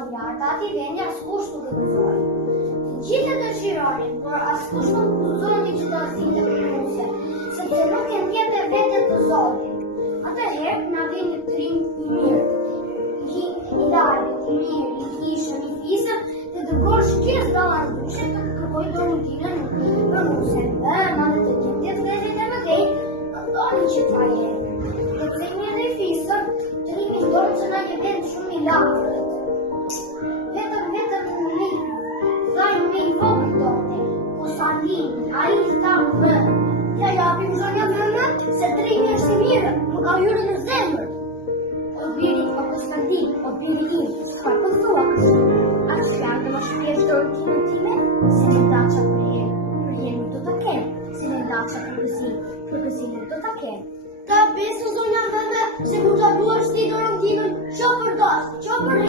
bujartë, ati vendi askush nuk e gëzoi. Të gjithë dëshironin, por askush nuk gëzoi që ta zinte pronësia, sepse nuk e ndjente veten të Zotit. Atëherë na vjen një trim i mirë. I dalë, i mirë, i kishëm, i fisëm, të dërgoj shkjes dallar dyshe të kërkoj dorutinën për Musen. Madje të gjithë vëzhgjet e mëdhenj ndonin që ta jetë. Dhe pse mirë dhe i fisëm, trimi ndonë që na një vend shumë i lafërt. Vetëm një dhaj me i vogël dote, Konstantin, ai i tha më. Ja japim zonja mëmë, se trimi është i mirë, nuk ka hyrë në zemër.